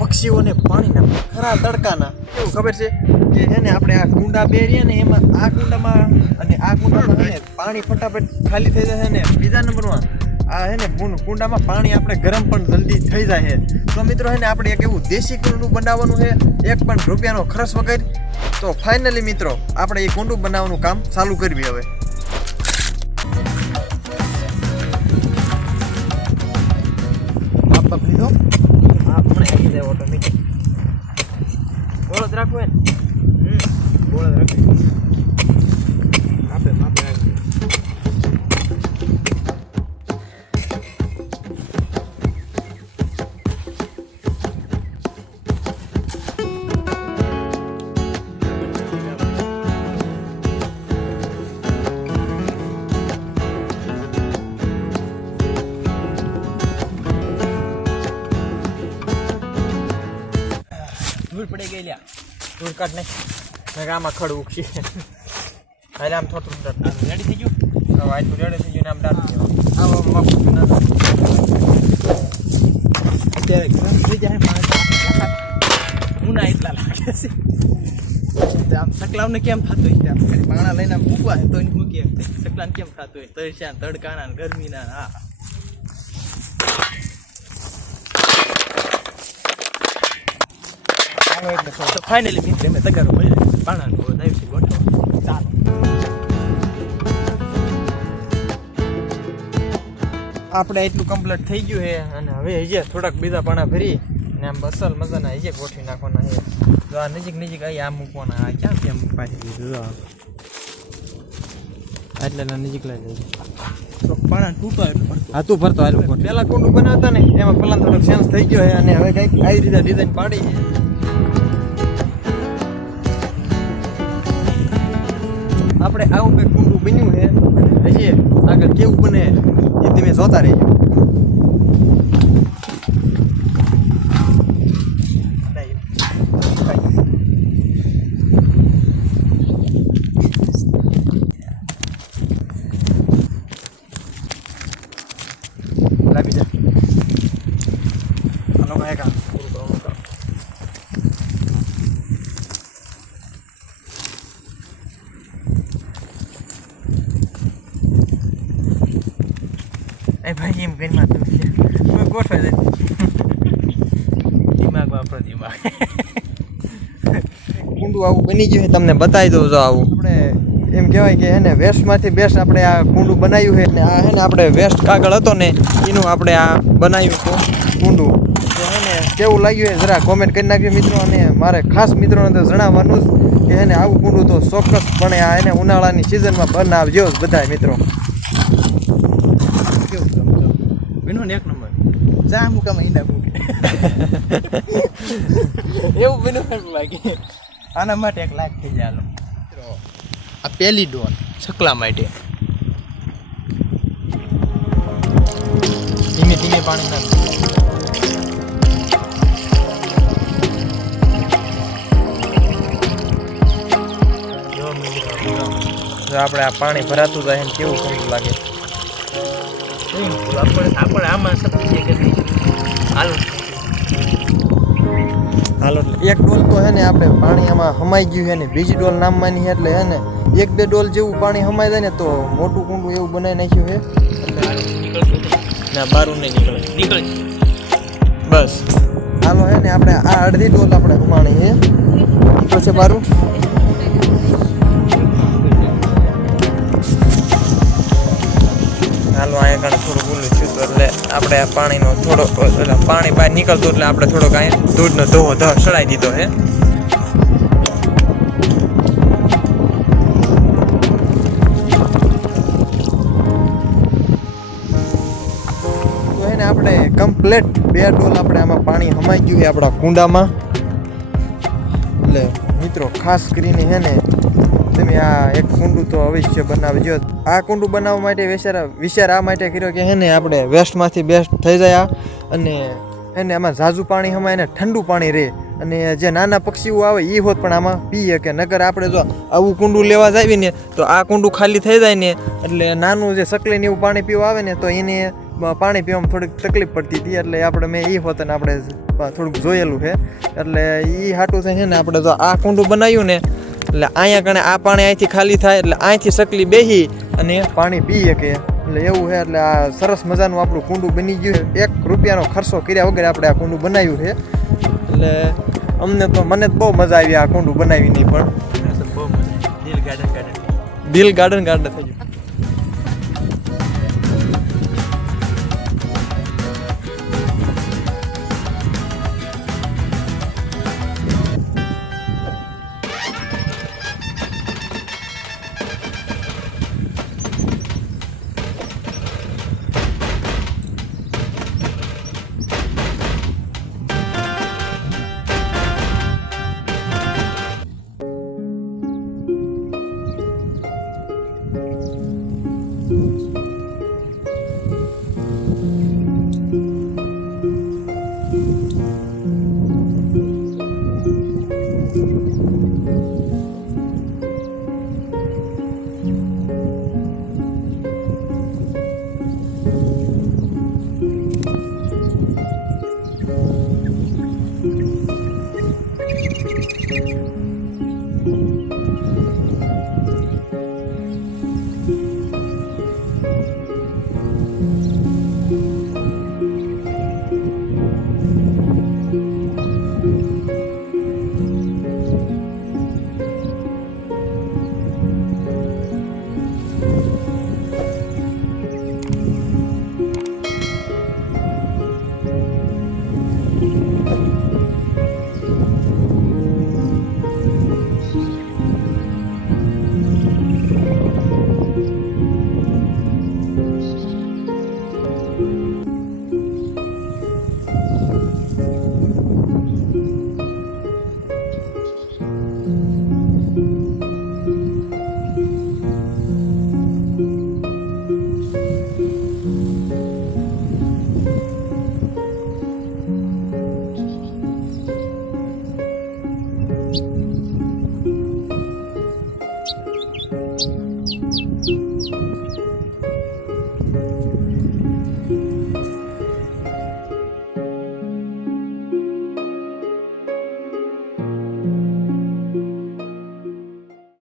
પક્ષીઓને પાણીના ખરા તડકાના કેવું ખબર છે કે હે ને આપણે આ કુંડા બેરીએ ને એમાં આ કુંડામાં અને આ કુંડામાં હે ને પાણી ફટાફટ ખાલી થઈ જાય ને બીજા નંબરમાં આ હે ને કુંડામાં પાણી આપણે ગરમ પણ જલ્દી થઈ જાય છે તો મિત્રો હે ને આપણે એક એવું દેશી કુંડું બનાવવાનું છે એક પણ રૂપિયાનો ખર્ચ વગર તો ફાઇનલી મિત્રો આપણે એ કુંડું બનાવવાનું કામ ચાલુ કરવી હવે માપ લીધો આ પણ આવી જાય ઓટોમેટિક બોળદ રાખવું હે બોળદ રાખી માપે માપે આવી ધૂળ પડી ગઈ લ્યા ધૂળ કાઢ ને મેં આમાં ખડ ઉગશે હાલે આમ થોડું રેડી થઈ ગયું હવે આટલું રેડી થઈ ગયું ને આમ ડાળ આવો અત્યારે ગરમ થઈ જાય ઉના એટલા લાગે છે આમ સકલાવને કેમ થતું હોય ખાલી પાણા લઈને આમ મૂકવા તો મૂકીએ સકલાને કેમ થતું હોય તરસ્યા તડકાના ગરમીના હા તો ફાઇનલી મિત્રો અમે તગારો મળ્યો પાણા દિવસે ગોઠવો ચાલો આપણે એટલું કમ્પ્લીટ થઈ ગયું છે અને હવે હજી થોડાક બીજા પાણા ભરી અને આમ અસલ મજાના હજી ગોઠવી નાખવાના છે તો આ નજીક નજીક અહીં આમ મૂકવાના આ ક્યાં કેમ પાછી દીધું એટલે નજીક લઈ જઈએ તો પાણા તૂટો હા તું ભરતો હાલ પેલા કુંડું બનાવતા ને એમાં પેલા થોડોક ચેન્જ થઈ ગયો છે અને હવે કંઈક આવી રીતે ડિઝાઇન પાડી છે આપણે આવું કંઈક કુંડું બન્યું છે અને હજી આગળ કેવું બને એ તમે જોતા રહીજો લાગી જા હાલો ભાઈ કામ પૂરું કરવાનું કામ એ ભાઈ એમ ઘરમાં તમે ગોઠવાઈ જાય દિમાગ વાપરો દિમાગ કુંડું આવું બની ગયું છે તમને બતાવી દઉં જો આવું આપણે એમ કહેવાય કે એને વેસ્ટમાંથી બેસ્ટ આપણે આ કુંડું બનાવ્યું છે ને આ હે ને આપણે વેસ્ટ કાગળ હતો ને એનું આપણે આ બનાવ્યું હતું કુંડું તો એને કેવું લાગ્યું છે જરા કોમેન્ટ કરી નાખ્યું મિત્રો અને મારે ખાસ મિત્રોને તો જણાવવાનું જ કે એને આવું કુંડું તો ચોક્કસપણે આ એને ઉનાળાની સિઝનમાં બનાવજો જ બધા મિત્રો બન્યું ને એક નંબર જા મૂકામાં ઈંડા મૂકે એવું બન્યું લાગે આના માટે એક લાખ થઈ જાય આ પહેલી ડોલ છકલા માટે ધીમે ધીમે પાણી નાખ આપણે આ પાણી ભરાતું જાય ને કેવું ઠંડુ લાગે આપણે આમાં શક્તિ કરી હાલો એક ડોલ તો હે ને આપણે પાણી આમાં હમાઈ ગયું છે ને બીજી ડોલ નામવાની છે એટલે હે ને એક બે ડોલ જેવું પાણી હમાઈ જાય ને તો મોટું કુંડું એવું બનાવી નાખ્યું છે ના બારું નહીં નીકળે બસ હાલો હે ને આપણે આ અડધી ડોલ આપણે હમાણી છે નીકળે છે બારું હાલો અહીંયા કારણે થોડું બોલું છું તો એટલે આપણે આ પાણીનો થોડો પાણી બહાર નીકળતું એટલે આપણે થોડોક અહીંયા દૂધનો ધોવો ચડાવી દીધો છે તો એને આપણે કમ્પ્લીટ 2 ડોલ આપણે આમાં પાણી હમાઈ ગયું છે આપણા કુંડામાં એટલે મિત્રો ખાસ કરીને છે ને તમે આ એક કુંડું તો અવશ્ય બનાવજો આ કુંડું બનાવવા માટે વિચાર આ માટે કર્યો કે હે ને આપણે વેસ્ટમાંથી બેસ્ટ થઈ જાય અને એને આમાં ઝાઝું પાણી હમાય ને ઠંડુ પાણી રહે અને જે નાના પક્ષીઓ આવે એ હોત પણ આમાં પીએ કે નકર આપણે જો આવું કુંડું લેવા જાવી ને તો આ કુંડું ખાલી થઈ જાય ને એટલે નાનું જે સકલીને એવું પાણી પીવા આવે ને તો એને પાણી પીવામાં થોડીક તકલીફ પડતી હતી એટલે આપણે મેં એ હોત ને આપણે થોડુંક જોયેલું છે એટલે એ હાટું છે ને આપણે જો આ કુંડું બનાવ્યું ને એટલે અહીંયા કણે આ પાણી અહીંથી ખાલી થાય એટલે અહીંથી સકલી બેસી અને પાણી પી શકે એટલે એવું છે એટલે આ સરસ મજાનું આપણું કુંડું બની ગયું છે 1 રૂપિયાનો ખર્ચો કર્યા વગર આપણે આ કુંડું બનાવ્યું છે એટલે મને તો બહુ મજા આવી આ કુંડું બનાવીને પણ દિલ ગાર્ડન થઈ ગયું